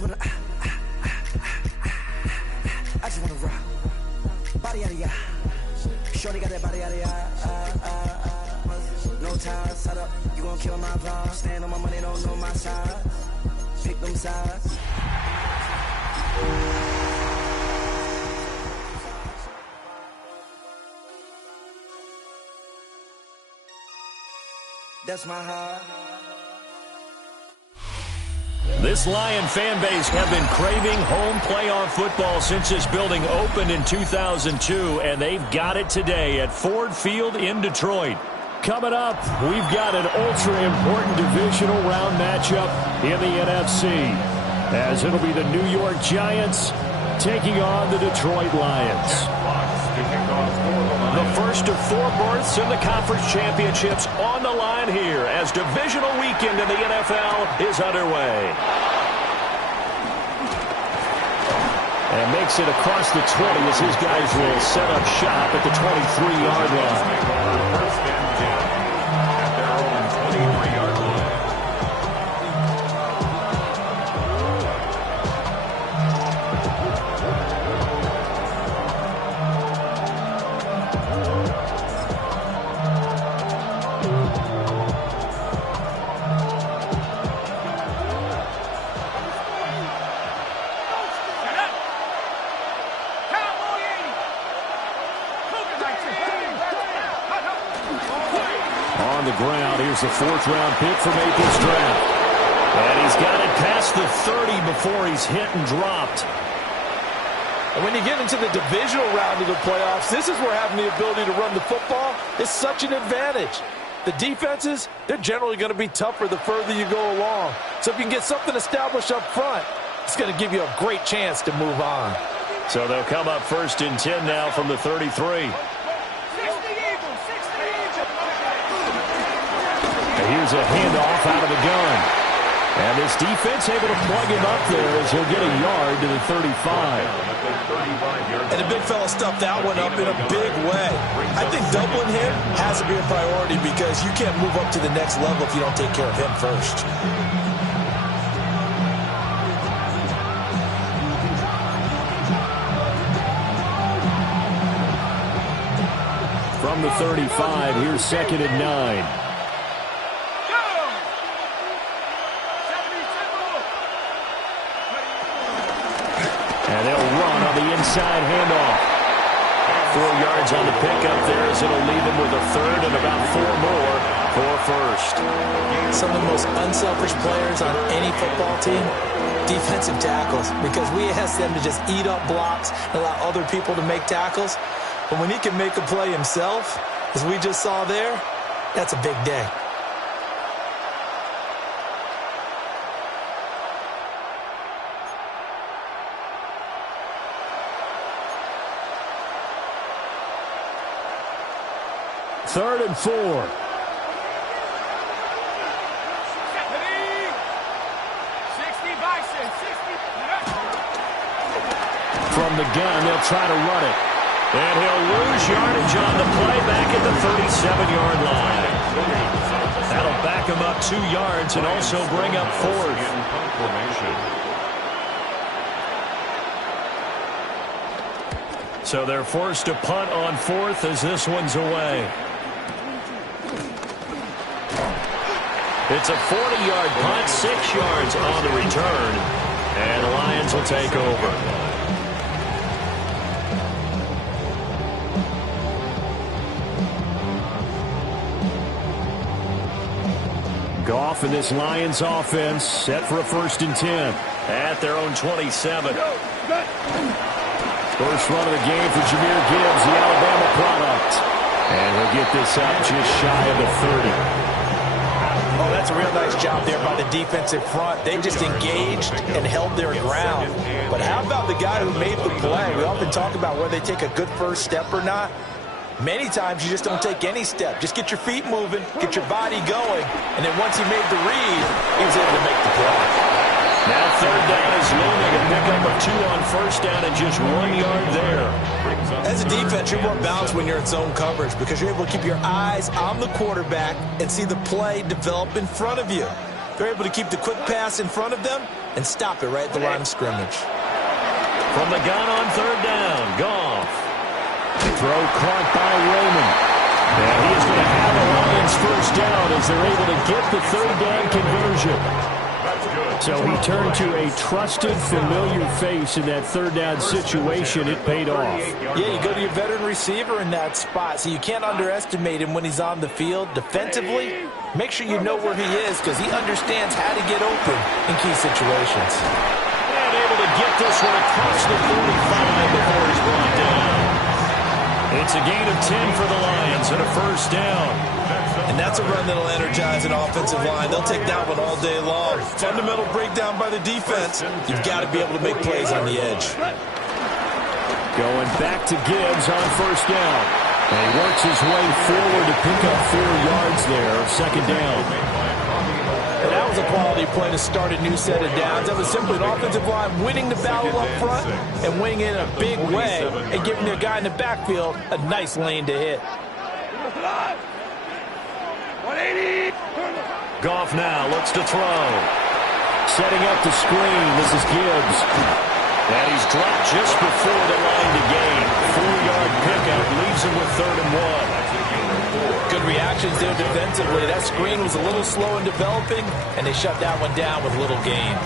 just wanna, I just wanna rock. Body out of ya. Shorty got that body out of ya. No time, set up. You gon' kill my vibe. Stand on my money, don't know my side. Pick them sides. That's my heart. This Lion fan base have been craving home playoff football since this building opened in 2002, and they've got it today at Ford Field in Detroit. Coming up, we've got an ultra-important divisional round matchup in the NFC, as it'll be the New York Giants taking on the Detroit Lions. The first of 4 berths in the conference championships on the line here as divisional weekend in the NFL is underway. And makes it across the 20 as his guys will set up shop at the 23-yard line. First and 10 at their own 23-yard line. On the ground, here's the 4th-round pick from April's draft. And he's got it past the 30 before he's hit and dropped. And when you get into the divisional round of the playoffs, this is where having the ability to run the football is such an advantage. The defenses, they're generally going to be tougher the further you go along. So if you can get something established up front, it's going to give you a great chance to move on. So they'll come up 1st and 10 now from the 33. Here's a handoff out of the gun. And this defense able to plug him up there as he'll get a yard to the 35. And the big fella stuffed that one up in a big way. I think doubling him has to be a priority because you can't move up to the next level if you don't take care of him first. From the 35, here's 2nd and 9. And they'll run on the inside handoff. 4 yards on the pickup there as it'll leave him with a 3rd and about 4 more for 1st. Some of the most unselfish players on any football team, defensive tackles, because we ask them to just eat up blocks and allow other people to make tackles. But when he can make a play himself, as we just saw there, that's a big day. Third and 4. From the gun, they'll try to run it. And he'll lose yardage on the play back at the 37-yard line. That'll back him up 2 yards and also bring up 4th. So they're forced to punt on 4th as this one's away. It's a 40-yard punt, 6 yards on the return. And the Lions will take over. Goff and this Lions offense set for a 1st and 10 at their own 27. First run of the game for Jahmyr Gibbs, the Alabama product. And he'll get this up just shy of the 30. Oh, that's a real nice job there by the defensive front. They just engaged and held their ground. But how about the guy who made the play? We often talk about whether they take a good first step or not. Many times you just don't take any step. Just get your feet moving, get your body going, and then once he made the read, he was able to make the play. Now 3rd down is looming, a pickup of 2 on 1st down and just 1 yard there. As a defense, you're more balanced when you're in zone coverage because you're able to keep your eyes on the quarterback and see the play develop in front of you. They're able to keep the quick pass in front of them, and stop it right at the line of scrimmage. From the gun on third down, Goff. Throw caught by Roman. And he is going to have the Lions first down as they're able to get the third down conversion. So he turned to a trusted, familiar face in that third down situation. It paid off. Yeah, you go to your veteran receiver in that spot, so you can't underestimate him when he's on the field. Defensively, make sure you know where he is because he understands how to get open in key situations. And able to get this one across the 45 before he's brought down. It's a gain of 10 for the Lions and a first down. And that's a run that'll energize an offensive line. They'll take that one all day long. Fundamental breakdown by the defense. You've got to be able to make plays on the edge. Going back to Gibbs on first down. And he works his way forward to pick up 4 yards there. Second down. And that was a quality play to start a new set of downs. That was simply an offensive line winning the battle up front and winning it in a big way and giving their guy in the backfield a nice lane to hit. Goff now looks to throw. Setting up the screen. This is Gibbs. And he's dropped just before the line to gain. 4-yard pickup leaves him with 3rd and 1. Good reactions there defensively. That screen was a little slow in developing, and they shut that one down with little gain.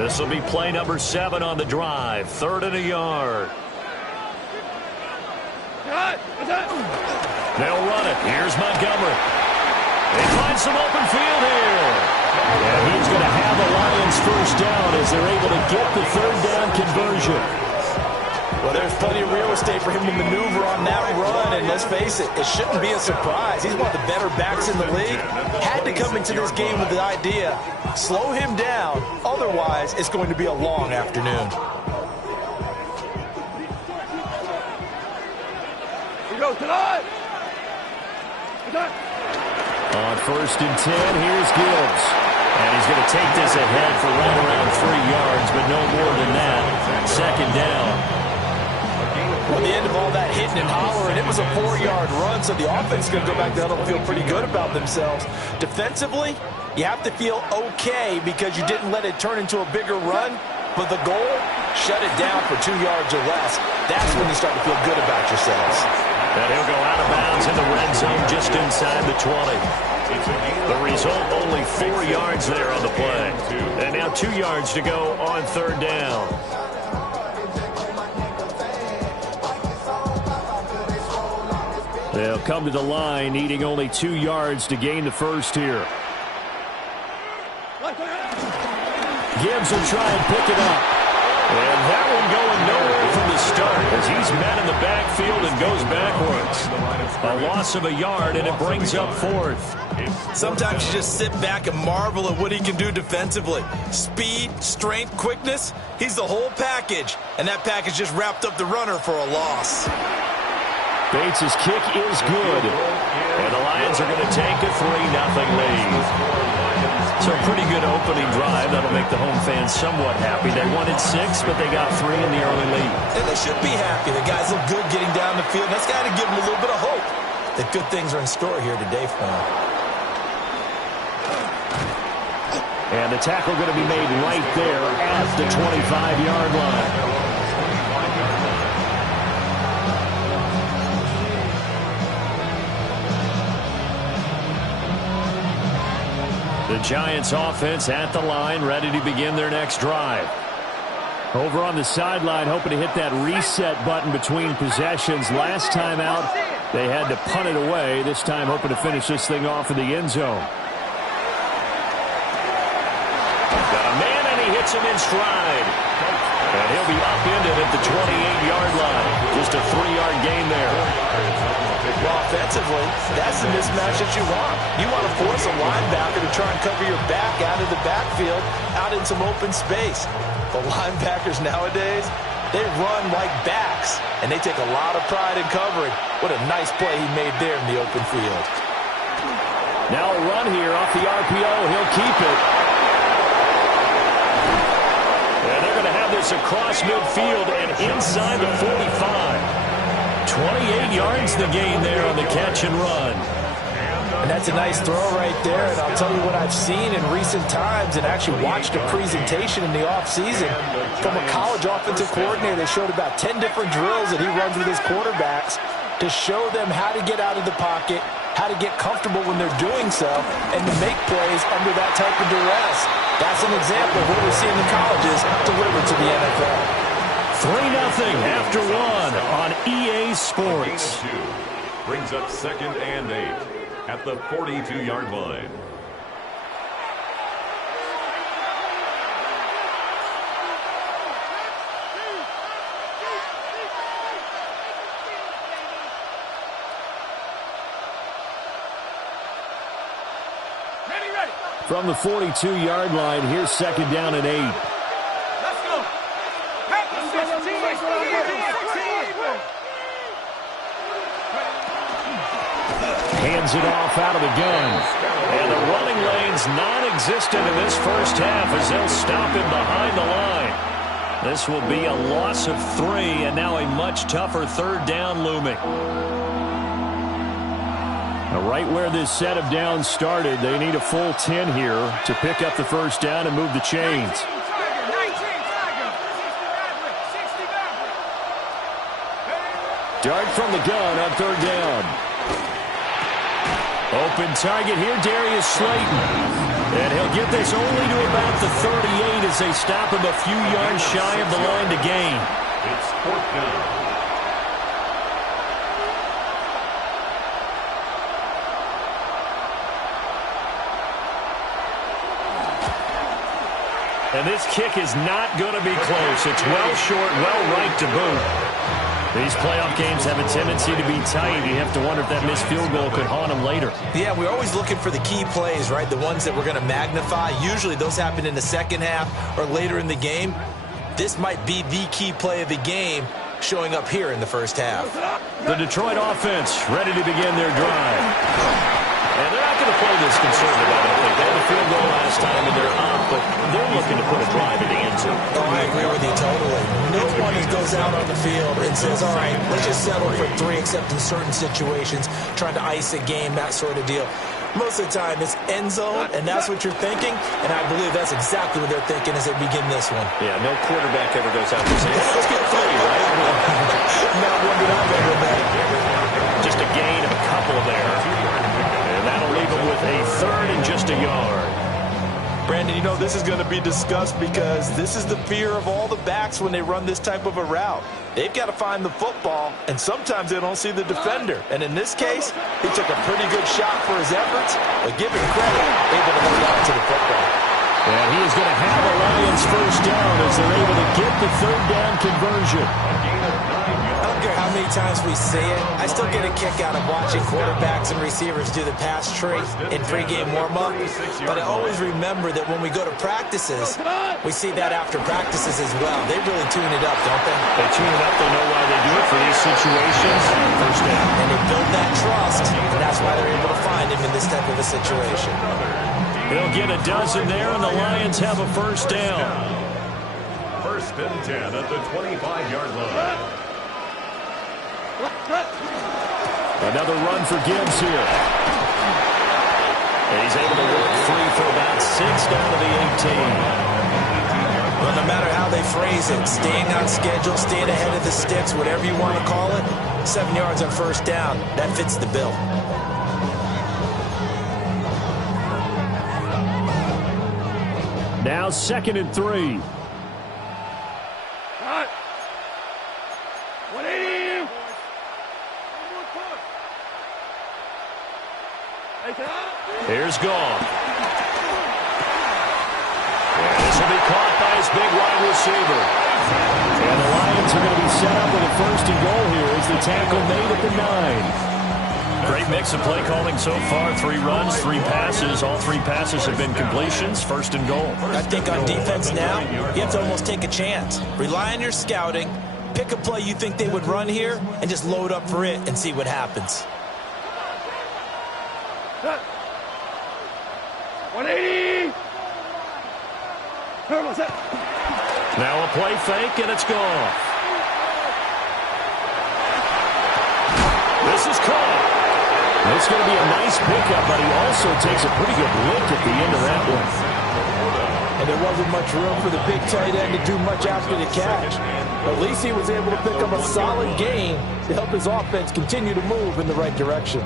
This will be play number 7 on the drive. 3rd and a yard. They'll run it. Here's Montgomery. They find some open field here. And he's going to have the Lions first down as they're able to get the 3rd down conversion. Well, there's plenty of real estate for him to maneuver on that run, and let's face it, it shouldn't be a surprise. He's one of the better backs in the league. Had to come into this game with the idea, slow him down, otherwise it's going to be a long afternoon. On 1st and 10, here's Gibbs. And he's going to take this ahead for right around 3 yards, but no more than that. 2nd down. Well, the end of all that hitting and hollering, it was a 4-yard run, so the offense is going to go back down and feel pretty good about themselves. Defensively, you have to feel okay because you didn't let it turn into a bigger run, but the goal, shut it down for 2 yards or less. That's when you start to feel good about yourselves. And he'll go out of bounds in the red zone just inside the 20. The result, only 4 yards there on the play. And now 2 yards to go on 3rd down. They'll come to the line, needing only 2 yards to gain the first here. Gibbs will try and pick it up. And that one going nowhere from the start as he's met in the backfield and goes backwards. A loss of a yard, and it brings up 4th. Sometimes you just sit back and marvel at what he can do defensively. Speed, strength, quickness, he's the whole package. And that package just wrapped up the runner for a loss. Bates' kick is good. And the Lions are going to take a 3-0 lead. So a pretty good opening drive. That'll make the home fans somewhat happy. They wanted 6, but they got 3 in the early lead. And they should be happy. The guys look good getting down the field. That's got to give them a little bit of hope that good things are in store here today for them. And the tackle going to be made right there at the 25-yard line. The Giants offense at the line, ready to begin their next drive. Over on the sideline, hoping to hit that reset button between possessions. Last time out, they had to punt it away. This time, hoping to finish this thing off in the end zone. Got a man, and he hits him in stride. And he'll be upended at the 28-yard line. Just a 3-yard gain there. Well, offensively, that's the mismatch that you want. You want to force a linebacker to try and cover your back out of the backfield, out in some open space. The linebackers nowadays, they run like backs, and they take a lot of pride in covering. What a nice play he made there in the open field. Now a run here off the RPO. He'll keep it. And they're going to have this across midfield and inside the 45. 28 yards the gain there on the catch and run. And that's a nice throw right there. And I'll tell you what I've seen in recent times and actually watched a presentation in the offseason from a college offensive coordinator that showed about 10 different drills that he runs with his quarterbacks to show them how to get out of the pocket, how to get comfortable when they're doing so, and to make plays under that type of duress. That's an example of what we see in the colleges delivered to the NFL. 3-0 after one on EA Sports. Brings up 2nd and 8 at the 42-yard line. From the 42-yard line, here's 2nd down and 8. Let's go. Hands it off out of the gun. And the running lane's non-existent in this first half as they'll stop him behind the line. This will be a loss of 3, and now a much tougher 3rd down looming. Now, right where this set of downs started, they need a full 10 here to pick up the first down and move the chains. Dart from the gun on 3rd down. Open target here, Darius Slayton. And he'll get this only to about the 38 as they stop him a few yards shy of the line to gain. It's 4th down. And this kick is not going to be close. It's well short, well right to boot. These playoff games have a tendency to be tight. You have to wonder if that missed field goal could haunt them later. Yeah, we're always looking for the key plays, right? The ones that we're going to magnify. Usually those happen in the second half or later in the game. This might be the key play of the game showing up here in the first half. The Detroit offense ready to begin their drive. And they're not going to play this conservative, I don't think. They had a field goal last time, and they're up, but they're looking to put a drive in the end zone. Oh, I agree with you totally. No one goes out on the field and says, all right, let's just settle for 3, except in certain situations, trying to ice a game, that sort of deal. Most of the time, it's end zone, and that's what you're thinking, and I believe that's exactly what they're thinking as they begin this one. Yeah, no quarterback ever goes out and says, let's get 3, right? Not one that I've ever met. Just a gain of a couple there. And that'll leave them with a 3rd and just a yard. Brandon, you know, this is going to be discussed because this is the fear of all the backs when they run this type of a route. They've got to find the football, and sometimes they don't see the defender. And in this case, he took a pretty good shot for his efforts, but give him credit, able to hold on to the football. And he is going to have a Lions first down as they're able to get the 3rd down conversion. I don't care how many times we see it. I still get a kick out of watching quarterbacks and receivers do the pass tree in pregame warm-up. But I always remember that when we go to practices, we see that after practices as well. They really tune it up, don't they? They tune it up. They know why they do it for these situations. First down. And they build that trust, and that's why they're able to find him in this type of a situation. They'll get a dozen there, and the Lions have a first down. 1st and 10 at the 25-yard line. Another run for Gibbs here. And he's able to work free for about 6 down to the 18. Well, no matter how they phrase it, staying on schedule, staying ahead of the sticks, whatever you want to call it, 7 yards on first down, that fits the bill. Now 2nd and 3. Here's Gone. And this will be caught by his big wide receiver. And the Lions are going to be set up with a 1st and goal here as the tackle made at the 9. Great mix of play calling so far. 3 runs, 3 passes. All 3 passes have been completions. 1st and goal. I think on defense now, you have to almost take a chance. Rely on your scouting. Pick a play you think they would run here and just load up for it and see what happens. 180. Now a play fake, and it's gone. This is caught. It's going to be a nice pickup, but he also takes a pretty good lick at the end of that one. And there wasn't much room for the big tight end to do much after the catch. At least he was able to pick up a solid gain to help his offense continue to move in the right direction.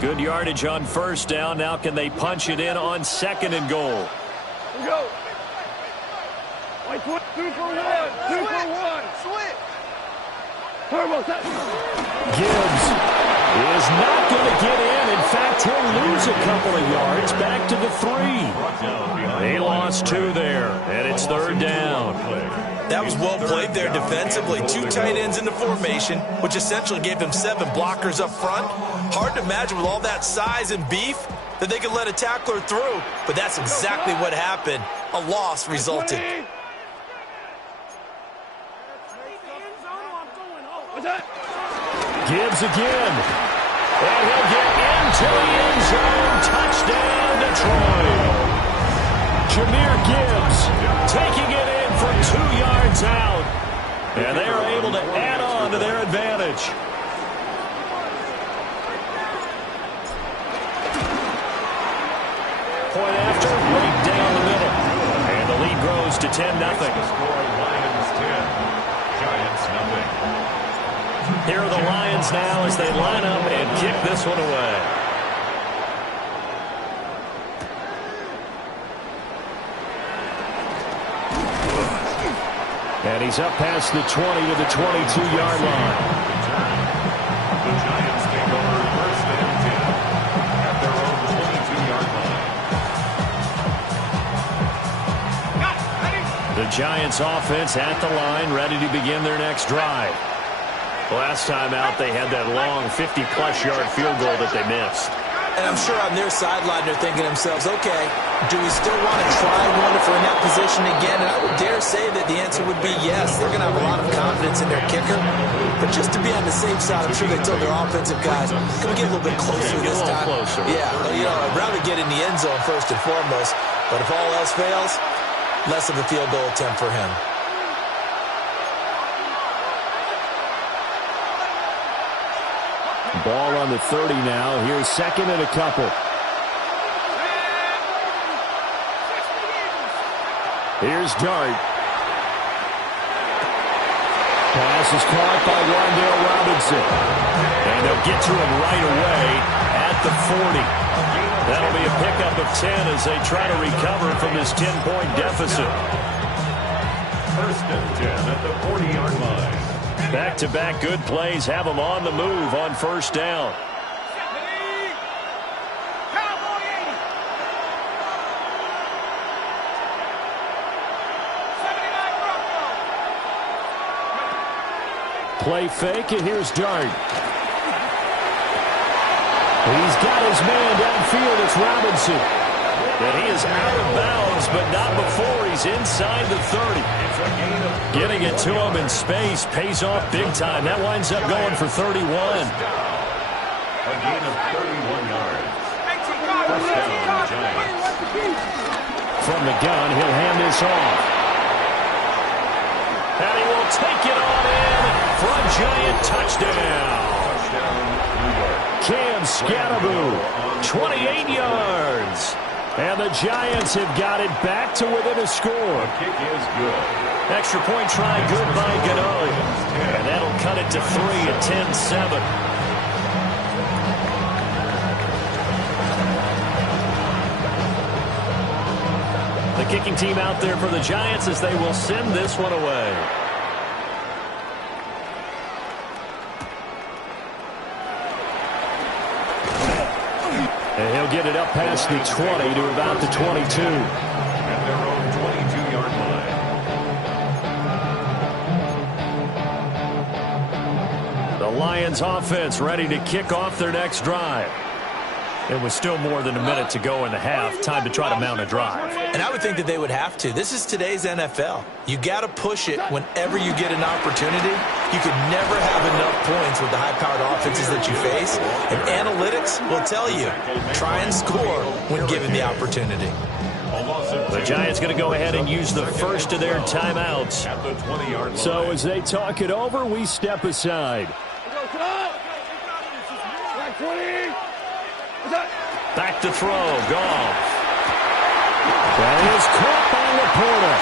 Good yardage on first down. Now can they punch it in on second and goal? Here we go. 2 for 1. 2 for 1. Switch. Gibbs is not going to get in. In fact, he'll lose a couple of yards back to the 3. He lost 2 there, and it's third down. That was well played there defensively. 2 tight ends in the formation, which essentially gave them 7 blockers up front. Hard to imagine with all that size and beef that they could let a tackler through, but that's exactly what happened. A loss resulted. Gibbs again. And he'll get into the end zone. Touchdown, Detroit. Jahmyr Gibbs taking it in for 2 yards out. And they are able to add on to their advantage. Point after, right down the middle. And the lead grows to 10-0. Lions 10, Giants nothing. Here are the Lions now as they line up and kick this one away. And he's up past the 20 to the 22-yard line. The Giants take over first and 10 at their own 22-yard line. The Giants offense at the line, ready to begin their next drive. Last time out, they had that long 50-plus yard field goal that they missed. And I'm sure on their sideline they're thinking to themselves, okay, do we still want to try one if we're in that position again? And I would dare say that the answer would be yes. They're going to have a lot of confidence in their kicker. But just to be on the safe side, I'm sure they told their offensive guys, can we get a little bit closer this time? Closer. Yeah, you know, I'd rather get in the end zone first and foremost. But if all else fails, less of a field goal attempt for him. Ball on the 30 now. Here's second and a couple. Here's Dart. Pass is caught by Wan'Dale Robinson. And they'll get to him right away at the 40. That'll be a pickup of 10 as they try to recover from this 10-point deficit. First and 10 at the 40-yard line. Back-to-back good plays have them on the move on first down. Play fake, and here's Dart. He's got his man downfield. It's Robinson. And he is out of bounds, but not before he's inside the 30. Getting it to him in space pays off big time. That winds up going for 31. A gain of 31 yards. First down, Giants. From the gun, he'll hand this off. And he will take it on in for a Giant touchdown. Cam Scatteraboo, 28 yards. And the Giants have got it back to within a score. The kick is good. Extra point try good by Ganoli. And that'll cut it to 3 at 10-7. The kicking team out there for the Giants as they will send this one away. And he'll get it up past the 20 to about the 22. At their own 22-yard line. The Lions offense ready to kick off their next drive. It was still more than a minute to go in the half. Time to try to mount a drive. And I would think that they would have to. This is today's NFL. You got to push it whenever you get an opportunity. You could never have enough points with the high-powered offenses that you face. And analytics will tell you, try and score when given the opportunity. The Giants going to go ahead and use the first of their timeouts. At the 20-yard line. So as they talk it over, we step aside. Back to throw, Goff. That is caught by Laporta.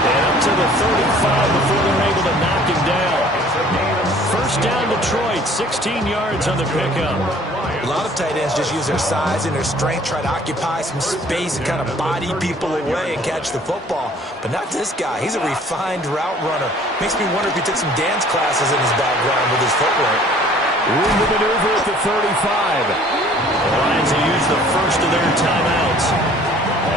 And up to the 35 before they're able to knock him down. First down Detroit, 16 yards on the pickup. A lot of tight ends just use their size and their strength, try to occupy some space and kind of body people away and catch the football. But not this guy. He's a refined route runner. Makes me wonder if he took some dance classes in his background with his footwork. Room to maneuver at the 35. The Lions will use the first of their timeouts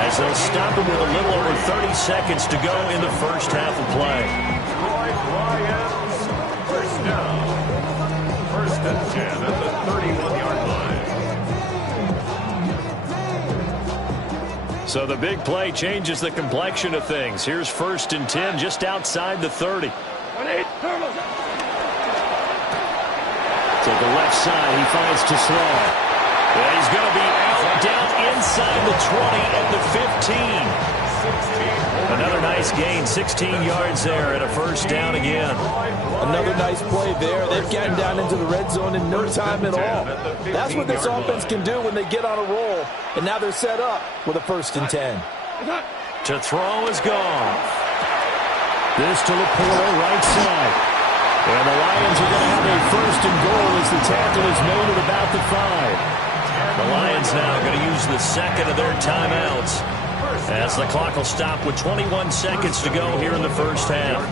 as they'll stop him with a little over 30 seconds to go in the first half of play. Detroit Lions, first down. First and 10 at the 31-yard line. So the big play changes the complexion of things. Here's first and 10 just outside the 30. To the left side, he finds Tesla. And he's going to be out down inside the 20 at the 15. Another nice gain, 16 yards there and a first down again. Another nice play there. They've gotten down into the red zone in no time at all. That's what this offense can do when they get on a roll. And now they're set up with a first and 10. To throw is gone. This to Laporta, right side. And the Lions are going to have a first and goal as the tackle is made at about the 5. The Lions now are going to use the second of their timeouts as the clock will stop with 21 seconds to go here in the first half.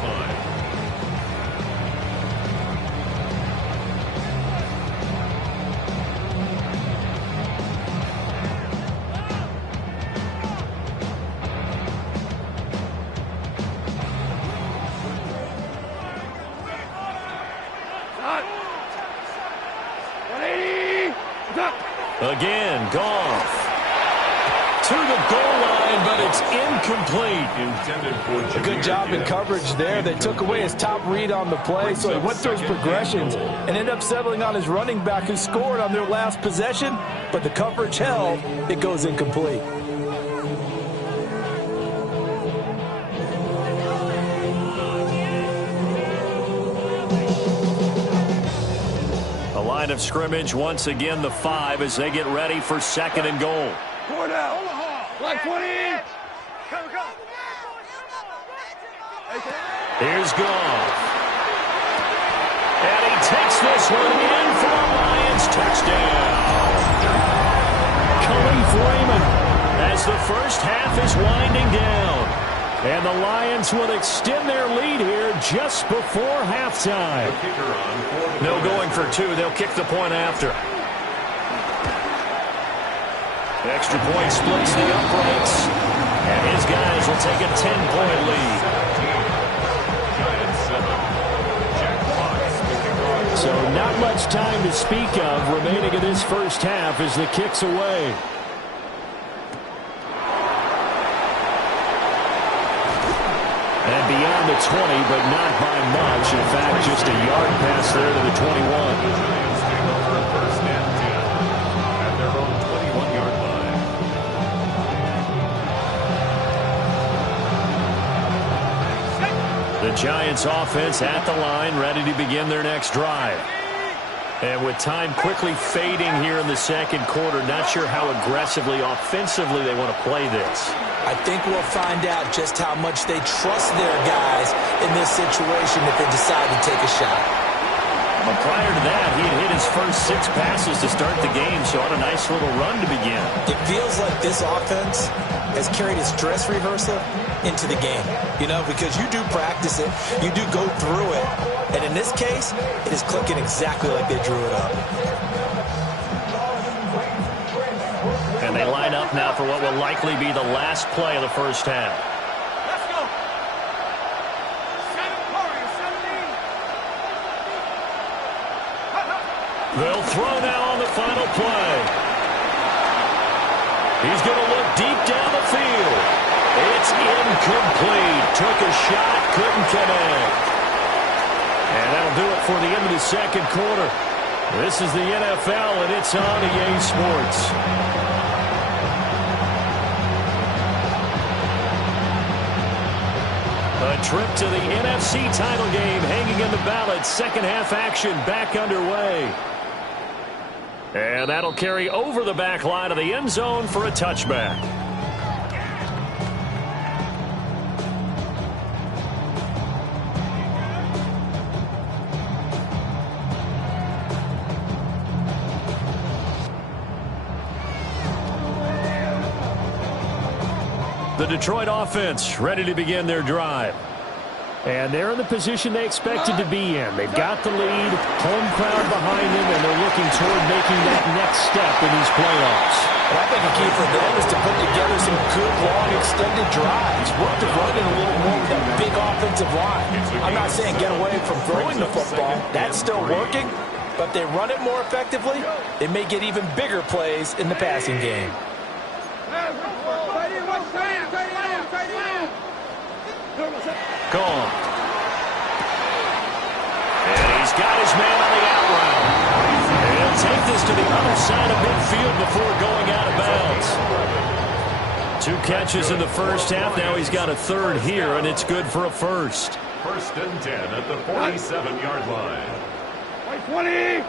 Again, Goff to the goal line, but it's incomplete. A good job in coverage there. They took away his top read on the play, so he went through his progressions and ended up settling on his running back who scored on their last possession, but the coverage held. It goes incomplete. Line of scrimmage once again the 5 as they get ready for second and goal. Four down. Black 20. Here's Goff. And he takes this one in for a Lions touchdown. Khalif Raymond as the first half is winding down. And the Lions will extend their lead here just before halftime. No going for two. They'll kick the point after. Extra point splits the uprights. And his guys will take a 10-point lead. So not much time to speak of remaining in this first half as the kick's away. And beyond the 20, but not by much. In fact, just a yard pass there to the 21. First and 10 at their own 21-yard line. The Giants offense at the line, ready to begin their next drive. And with time quickly fading here in the second quarter, not sure how aggressively, offensively they want to play this. I think we'll find out just how much they trust their guys in this situation if they decide to take a shot. But prior to that, he had hit his first 6 passes to start the game, so on a nice little run to begin. It feels like this offense has carried its dress rehearsal into the game, you know, because you do practice it, you do go through it, and in this case, it is clicking exactly like they drew it up. And they line up now for what will likely be the last play of the first half. Let's go. They'll throw now on the final play. He's going to look deep down the field. It's incomplete. Took a shot, couldn't connect. And that'll do it for the end of the second quarter. This is the NFL, and it's on EA Sports. A trip to the NFC title game hanging in the balance. Second half action back underway. And that'll carry over the back line of the end zone for a touchback. The Detroit offense ready to begin their drive. And they're in the position they expected to be in. They've got the lead, home crowd behind them, and they're looking toward making that next step in these playoffs. And I think a key for them is to put together some good, long, extended drives. Work to run it a little more with that big offensive line. I'm not saying get away from throwing the football. That's still working. But if they run it more effectively, they may get even bigger plays in the passing game. Gone. And he's got his man on the out route. And he'll take this to the other side of midfield before going out of bounds. 2 catches in the first half. Now he's got a third here, and it's good for a first. 1st and 10 at the 47-yard line. 20.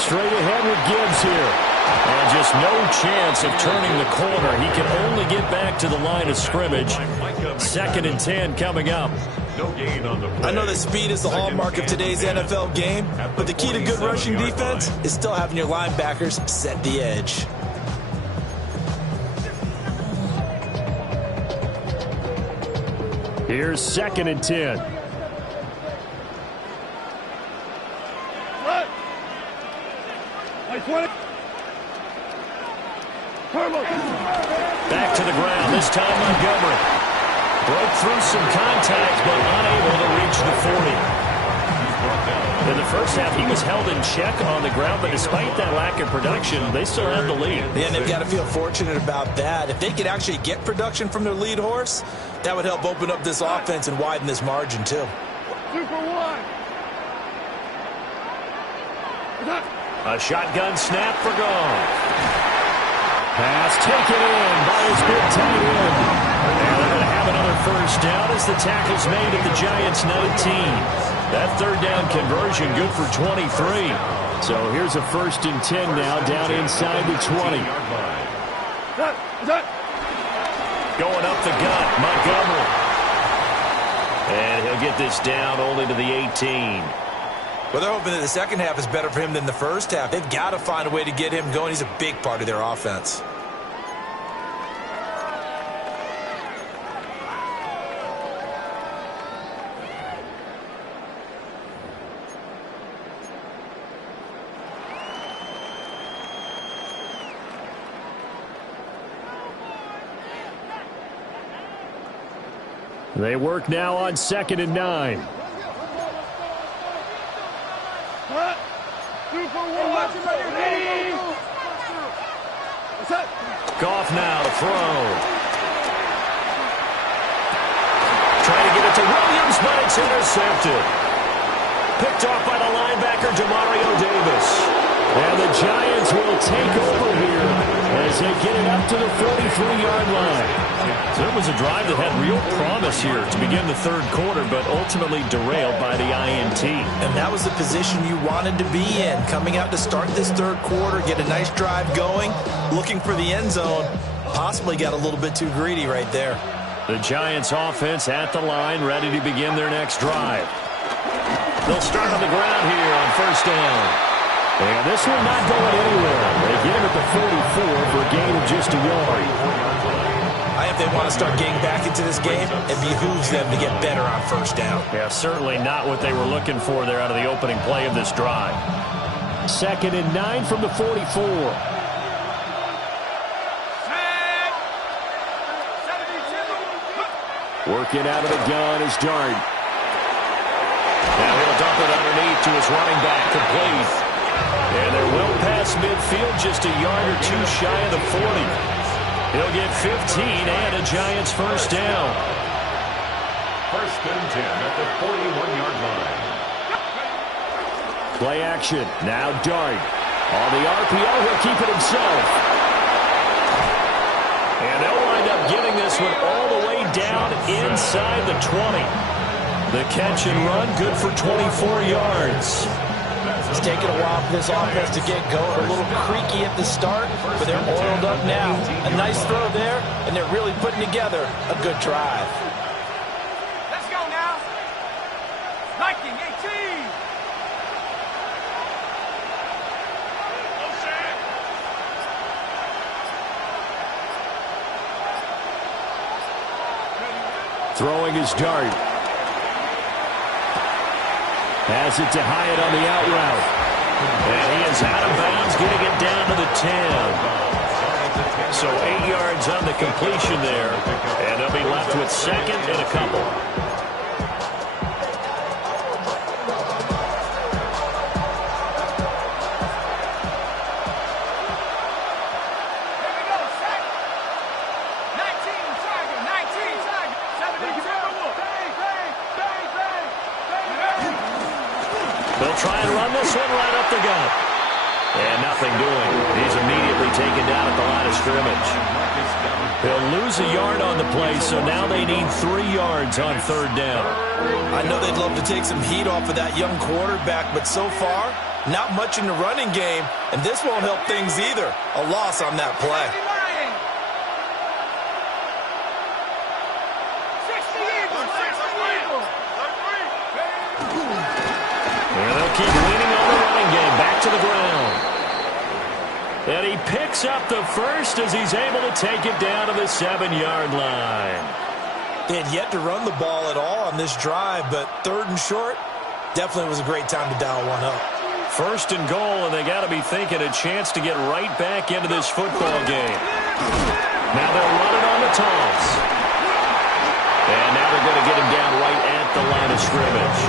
Straight ahead with Gibbs here. And just no chance of turning the corner. He can only get back to the line of scrimmage. 2nd and 10 coming up. No gain on the play. I know that speed is the hallmark of today's NFL game, but the key to good rushing defense is still having your linebackers set the edge. Here's 2nd and 10. Back to the ground, this time Montgomery. Broke through some contact, but unable to reach the 40. In the first half, he was held in check on the ground, but despite that lack of production, they still have the lead. And they've got to feel fortunate about that. If they could actually get production from their lead horse, that would help open up this offense and widen this margin, too. 2 for 1. A shotgun snap for Goff. Pass taken in by his big tight end. And they're going to have another first down as the tackle's made at the Giants' 19. That third down conversion good for 23. So here's a 1st and 10 now down inside the 20. Going up the gut, Montgomery. And he'll get this down only to the 18. Well, they're hoping that the second half is better for him than the first half. They've got to find a way to get him going. He's a big part of their offense. They work now on 2nd and 9. Goff now to throw. Trying to get it to Williams, but it's intercepted. Picked off by the linebacker, Demario Davis. And the Giants will take over here as they get it up to the 43-yard line. So it was a drive that had real promise here to begin the third quarter, but ultimately derailed by the INT. And that was the position you wanted to be in. Coming out to start this third quarter, get a nice drive going, looking for the end zone. Possibly got a little bit too greedy right there. The Giants offense at the line, ready to begin their next drive. They'll start on the ground here on 1st down. And this one not going anywhere. They get him at the 44 for a gain of just a yard. If they want to start getting back into this game, it behooves them to get better on 1st down. Yeah, certainly not what they were looking for there out of the opening play of this drive. 2nd and 9 from the 44. Working out of the gun is Dart. Now he'll dump it underneath to his running back, complete. And they're well past across midfield, just a yard or two shy of the 40. He'll get 15 and a Giants first down. First and 10 at the 41-yard line. Play action. Now Dart. On the RPO, he'll keep it himself. And they'll wind up getting this one all the way down inside the 20. The catch and run, good for 24 yards. It's taken a while for this offense to get going. A little creaky at the start, but they're oiled up now. A nice throw there, and they're really putting together a good drive. Let's go now. 19, 18. Throwing his Dart. Has it to Hyatt on the out route. And he is out of bounds, getting it down to the 10. So 8 yards on the completion there. And they'll be left with second and a couple. They'll try and run this one right up the gut. And nothing doing. He's immediately taken down at the line of scrimmage. He'll lose a yard on the play, so now they need 3 yards on third down. I know they'd love to take some heat off of that young quarterback, but so far, not much in the running game, and this won't help things either. A loss on that play. And they'll keep leaning on the running game. Back to the ground. And he picks up the first as he's able to take it down to the 7-yard line. They had yet to run the ball at all on this drive, but third and short, definitely was a great time to dial one up. First and goal, and they got to be thinking a chance to get right back into this football game. Now they'll run it on the toss. And now they're going to get him down right at the line of scrimmage.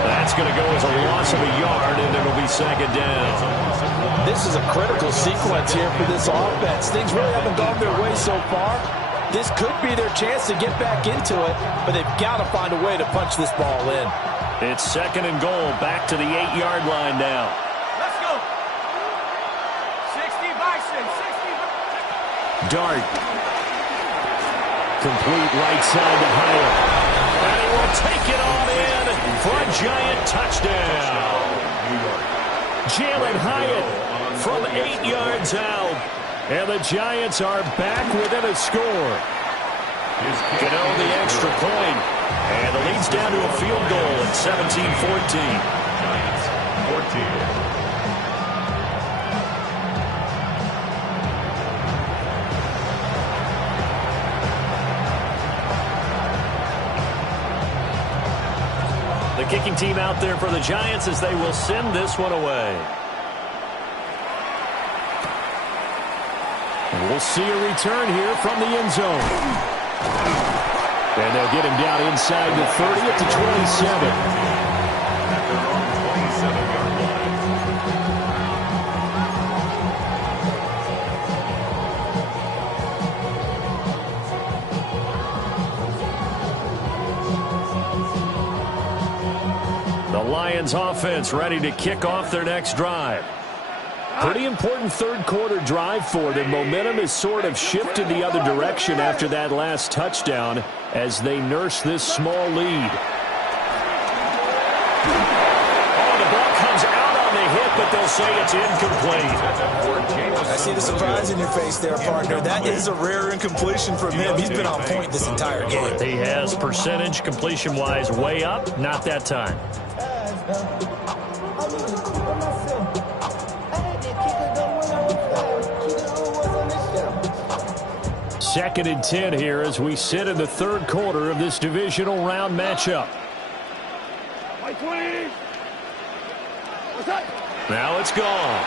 That's going to go as a loss of a yard, and it'll be second down. This is a critical sequence here for this offense. Things really haven't gone their way so far. This could be their chance to get back into it, but they've got to find a way to punch this ball in. It's second and goal, back to the 8-yard line now. Let's go. 60 Bison, 60 Dart. Complete right side to Hyatt. And he will take it on in for a Giant touchdown. Jalen Hyatt from 8 yards out. And the Giants are back within a score. Gano the extra point. And the lead's down to a field goal at 17-14. Giants 14. The kicking team out there for the Giants as they will send this one away. We'll see a return here from the end zone. And they'll get him down inside the 30 at the 27. At their own 27-yard line. The Lions offense ready to kick off their next drive. Pretty important third quarter drive for them. Momentum has sort of shifted the other direction after that last touchdown as they nurse this small lead. Oh, the ball comes out on the hit, but they'll say it's incomplete. I see the surprise in your face there, partner. That is a rare incompletion from him. He's been on point this entire game. He has percentage completion-wise way up, not that time. Second and 10 here as we sit in the third quarter of this divisional round matchup. Now it's gone.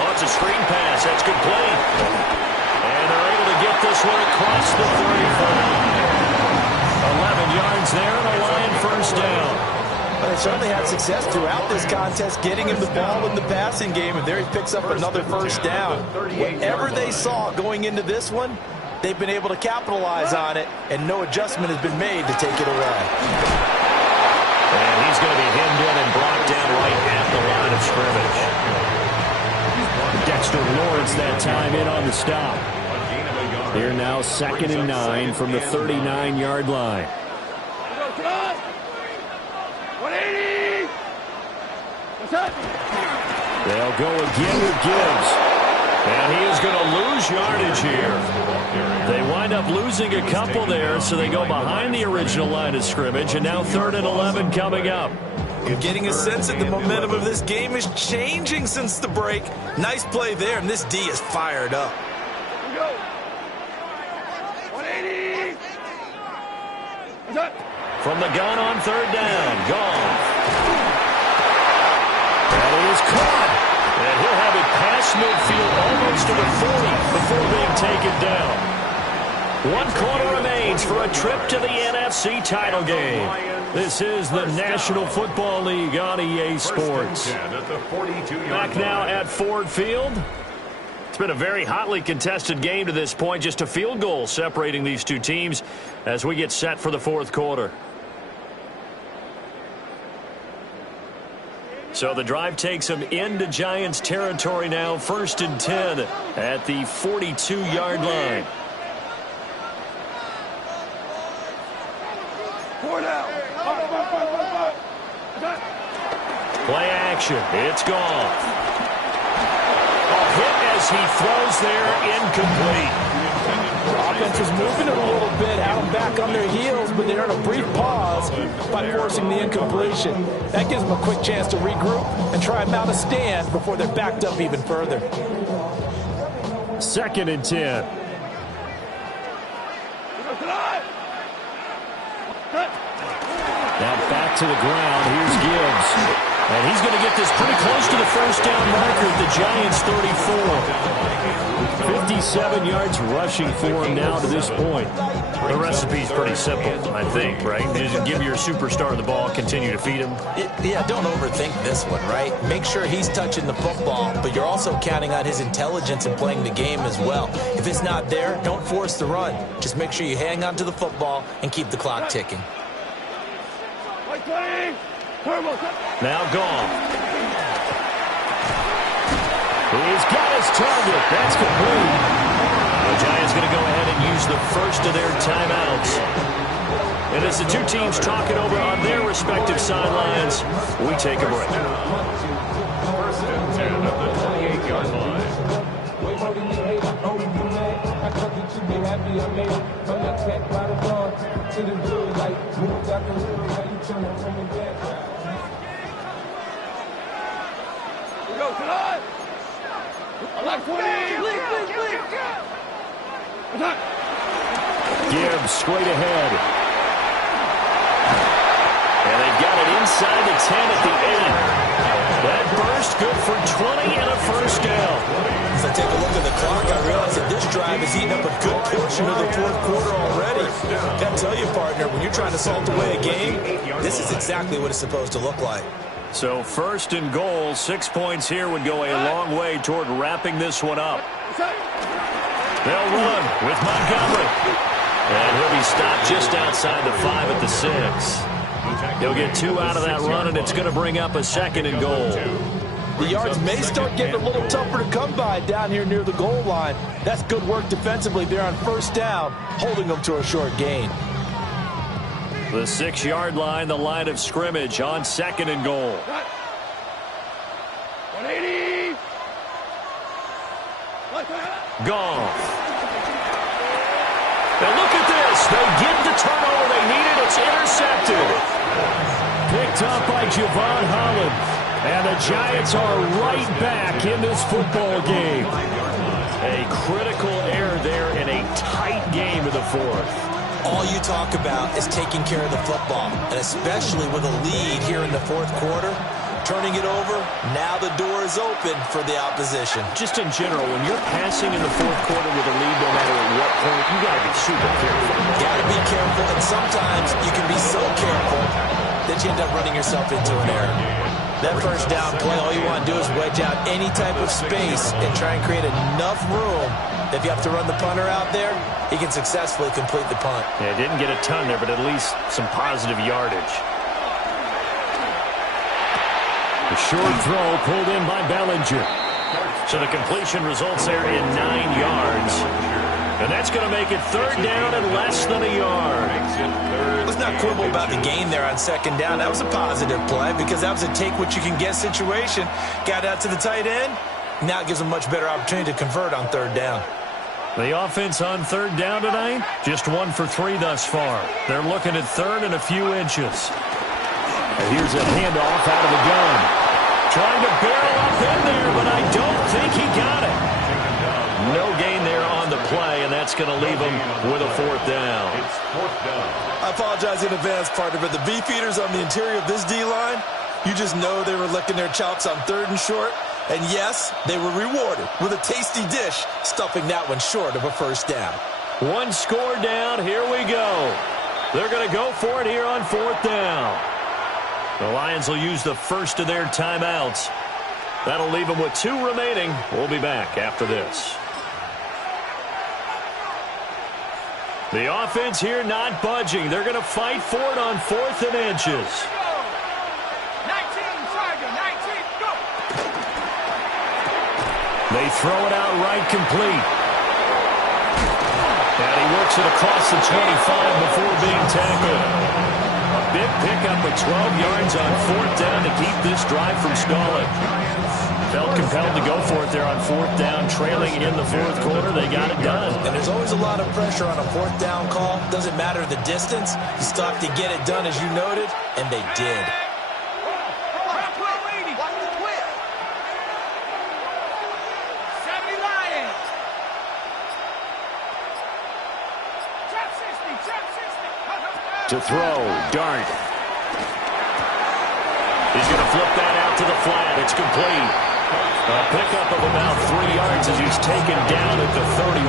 Oh, it's a screen pass. That's complete. And they're able to get this one across the 35. 11 yards there and a Lion first down. But they certainly had success throughout this contest, getting him the ball in the passing game, and there he picks up another first down. Whatever they saw going into this one, they've been able to capitalize on it, and no adjustment has been made to take it away. And he's going to be hemmed in and brought down right at the line of scrimmage. Dexter Lawrence that time in on the stop. Here now 2nd and 9 from the 39-yard line. 180. They'll go again with Gibbs. And he is going to lose yardage here. They wind up losing a couple there, so they go behind the original line of scrimmage, and now 3rd and 11 coming up. You're getting a sense that the momentum of this game is changing since the break. Nice play there, and this D is fired up. Here we go. 180. From the gun on 3rd down, gone. And it is caught. And he'll have it past midfield almost to the 40 before being taken down. 1 quarter remains for a trip to the NFC title game. This is the National Football League on EA Sports. Back now at Ford Field. It's been a very hotly contested game to this point. Just a field goal separating these two teams as we get set for the 4th quarter. So the drive takes them into Giants territory now. 1st and 10 at the 42-yard line. 4 down. Play action. It's gone. A hit as he throws there, incomplete. Offense was moving it a little bit, had them back on their heels, but they earned a brief pause by forcing the incompletion. That gives them a quick chance to regroup and try and mount a stand before they're backed up even further. 2nd and 10. Now back to the ground. Here's Gibbs. And he's going to get this pretty close to the first down marker at the Giants' 34. 57 yards rushing for him now to this point. The recipe's pretty simple, I think, right? Just give your superstar the ball, continue to feed him. Yeah, don't overthink this one, right? Make sure he's touching the football, but you're also counting on his intelligence in playing the game as well. If it's not there, don't force the run. Just make sure you hang on to the football and keep the clock ticking. Now gone. He's got his target. That's complete. The Giants going to go ahead and use the first of their timeouts. And as the two teams talk it over on their respective sidelines, we take a break. 1st and 10 at the 28-yard line. Go tonight. I like 20. Gibbs straight ahead. And they've got it inside the 10 at the 8. That burst good for 20 and a first down. As I take a look at the clock, I realize that this drive has eaten up a good portion of the 4th quarter already. Got to tell you, partner, when you're trying to salt away a game, this is exactly what it's supposed to look like. So 1st and goal, 6 points here would go a long way toward wrapping this one up. They'll run with Montgomery. And he'll be stopped just outside the 5 at the 6. He'll get 2 out of that run, and it's going to bring up a 2nd and goal. The yards may start getting a little tougher to come by down here near the goal line. That's good work defensively there on 1st down, holding them to a short gain. The 6-yard line, the line of scrimmage on 2nd and goal. 180. Goff. Now look at this. They get the turnover they needed. It's intercepted. Picked up by Javon Holland. And the Giants are right back in this football game. A critical error there in a tight game in the 4th. All you talk about is taking care of the football, and especially with a lead here in the 4th quarter, turning it over, now the door is open for the opposition. Just in general, when you're passing in the 4th quarter with a lead, no matter at what point, you got to be super careful. Got to be careful, and sometimes you can be so careful that you end up running yourself into an error. That first down play, all you want to do is wedge out any type of space and try and create enough room that if you have to run the punter out there, he can successfully complete the punt. Yeah, didn't get a ton there, but at least some positive yardage. The short throw pulled in by Bellinger. So the completion results there in 9 yards. And that's going to make it 3rd down and less than a yard. Let's not quibble about the gain there on 2nd down. That was a positive play because that was a take-what-you-can-get situation. Got out to the tight end. Now it gives them a much better opportunity to convert on 3rd down. The offense on 3rd down tonight, just 1 for 3 thus far. They're looking at 3rd and a few inches. And here's a handoff out of the gun. Trying to barrel up in there, but I don't think he got it. No gain there on the play, and that's going to leave him with a 4th down. It's 4th down. I apologize in advance, partner, but the beefeaters on the interior of this D-line, you just know they were licking their chops on 3rd and short. And yes, they were rewarded with a tasty dish, stuffing that one short of a 1st down. 1 score down. Here we go. They're going to go for it here on 4th down. The Lions will use the first of their timeouts. That'll leave them with 2 remaining. We'll be back after this. The offense here not budging. They're going to fight for it on 4th and inches. 19, Tiger, 19, go! They throw it out right complete. And he works it across the 25 before being tackled. A big pickup of 12 yards on 4th down to keep this drive from stalling. Felt compelled to go for it there on 4th down, trailing in the 4th quarter. They got it done. And there's always a lot of pressure on a 4th down call. Doesn't matter the distance. You still have to get it done, as you noted, and they did. 70 Lions. Trap 60, trap 60. To throw, Dart. He's going to flip that out to the flat. It's complete. A pickup of about 3 yards as he's taken down at the 31.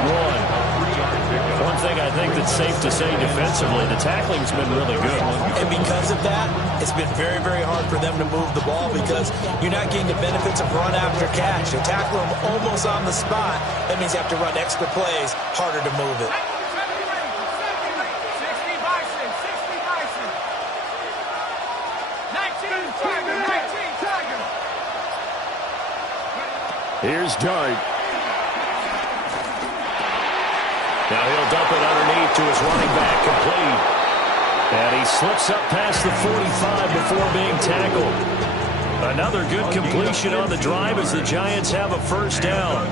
One thing I think that's safe to say defensively, the tackling's been really good. And because of that, it's been very, very hard for them to move the ball because you're not getting the benefits of run after catch. You tackle them almost on the spot. That means you have to run extra plays, harder to move it. 60 Bison, 60 Bison. 19, Tiger, 19, Tiger. Here's Dart. Now he'll dump it underneath to his running back, complete. And he slips up past the 45 before being tackled. Another good completion on the drive as the Giants have a 1st down.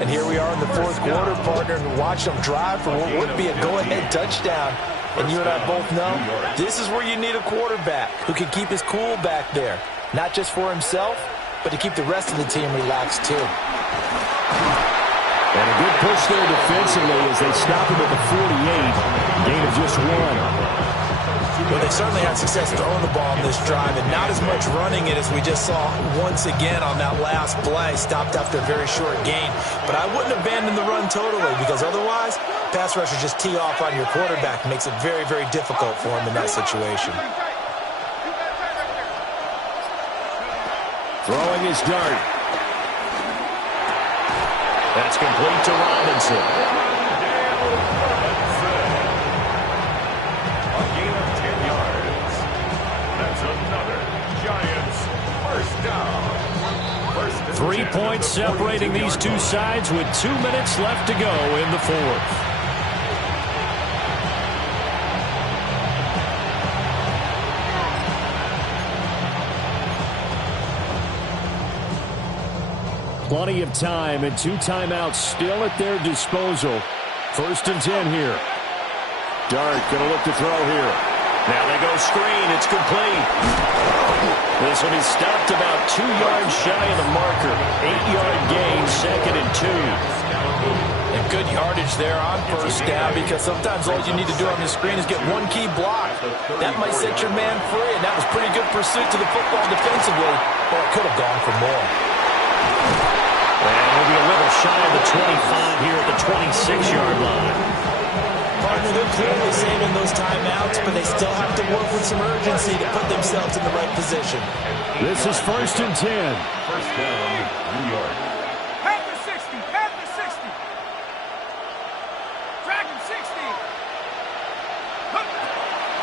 And here we are in the 4th quarter, partner, and watch them drive for what would be a go-ahead touchdown. And you and I both know this is where you need a quarterback who can keep his cool back there. Not just for himself, but to keep the rest of the team relaxed too. And a good push there defensively as they stop him at the 48. Gain of just 1. Well, they certainly had success throwing the ball in this drive, and not as much running it as we just saw once again on that last play. Stopped after a very short gain. But I wouldn't abandon the run totally because otherwise, pass rushers just tee off on your quarterback. Makes it very, very difficult for him in that situation. Throwing his Dart. That's complete to Robinson. A gain of 10 yards. That's another Giants 1st down. 3 points separating these two sides with 2 minutes left to go in the 4th. Plenty of time and 2 timeouts still at their disposal. 1st and 10 here. Dart going to look to throw here. Now they go screen. It's complete. This will be stopped about 2 yards shy of the marker. 8-yard gain, 2nd and 2. And good yardage there on 1st down because sometimes all you need to do on the screen is get one key block. That might set your man free, and that was pretty good pursuit to the football defensively, or it could have gone for more. And we'll be a little shy of the 25 here at the 26-yard line. Partner, there'll clearly saving those timeouts, but they still have to work with some urgency to put themselves in the right position. This is 1st and 10. First down, New York. Pat the 60. Pat the 60. Drag him 60.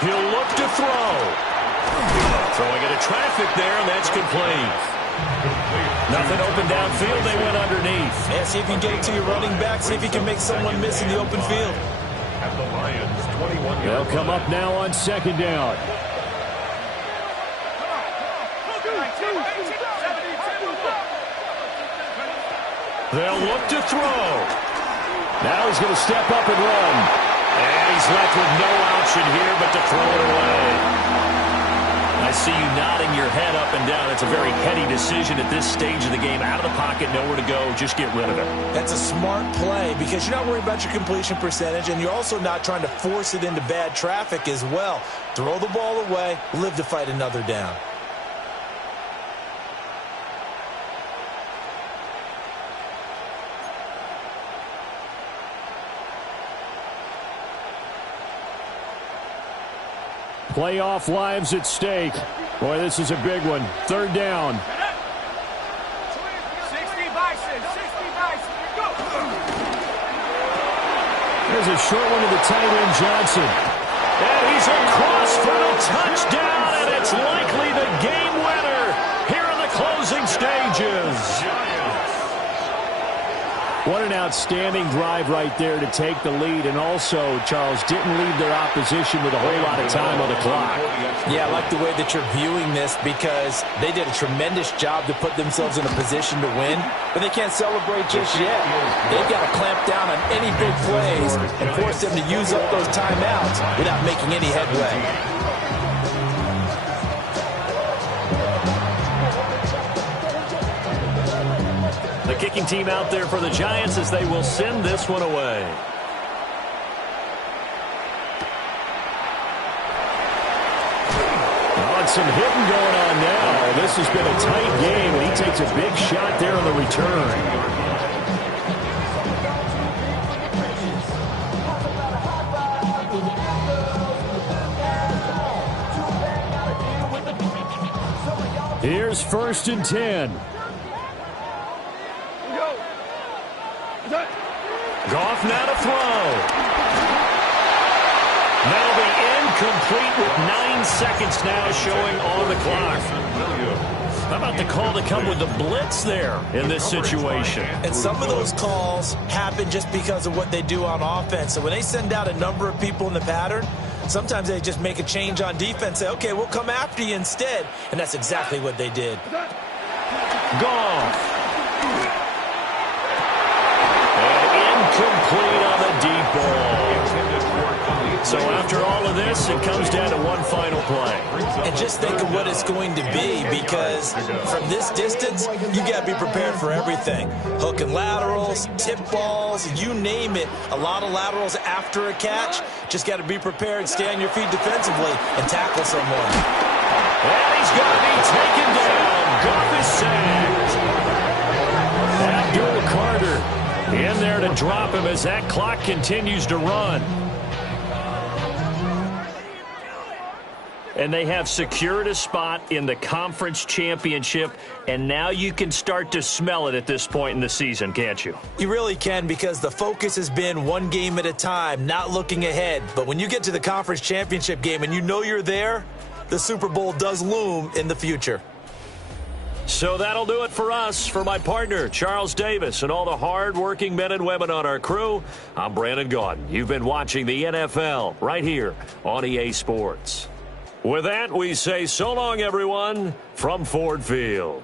He'll look to throw. Throwing into traffic there, and that's complete. Nothing open downfield. They went underneath. Yeah, see if you can get it to your running back. See if you can make someone miss in the open field. At the Lions, 21 They'll come up now on 2nd down. They'll look to throw. Now he's going to step up and run. And he's left with no option here but to throw it away. I see you nodding your head up and down. It's a very heady decision at this stage of the game. Out of the pocket, nowhere to go. Just get rid of it. That's a smart play because you're not worried about your completion percentage, and you're also not trying to force it into bad traffic as well. Throw the ball away, live to fight another down. Playoff lives at stake. Boy, this is a big one. 3rd down. 60 Bison. 60 Bison. Go. There's a short one to the tight end, Johnson. And he's across for the touchdown, and it's likely the game winner here in the closing stages. What an outstanding drive right there to take the lead, and also, Charles, didn't leave their opposition with a whole lot of time on the clock. Yeah, I like the way that you're viewing this because they did a tremendous job to put themselves in a position to win, but they can't celebrate just yet. They've got to clamp down on any big plays and force them to use up those timeouts without making any headway. The kicking team out there for the Giants as they will send this one away. Some hitting going on now. This has been a tight game, and he takes a big shot there on the return. Here's 1st and 10. Goff now to throw. That'll be incomplete with 9 seconds now showing on the clock. How about the call to come with the blitz there in this situation? And some of those calls happen just because of what they do on offense. So when they send out a number of people in the pattern, sometimes they just make a change on defense, say, okay, we'll come after you instead. And that's exactly what they did. Goff. And incomplete on the deep ball. So after all of this, it comes down to one final play. And just think of what it's going to be, because from this distance, you got to be prepared for everything. Hook and laterals, tip balls, you name it. A lot of laterals after a catch. Just got to be prepared, stay on your feet defensively, and tackle someone. And he's going to be taken down. Goff is sacked. Abdul Carter in there to drop him as that clock continues to run. And they have secured a spot in the conference championship, and now you can start to smell it at this point in the season, can't you? You really can, because the focus has been one game at a time, not looking ahead. But when you get to the conference championship game and you know you're there, the Super Bowl does loom in the future. So that'll do it for us. For my partner, Charles Davis, and all the hard-working men and women on our crew, I'm Brandon Gaudin. You've been watching the NFL right here on EA Sports. With that, we say so long, everyone, from Ford Field.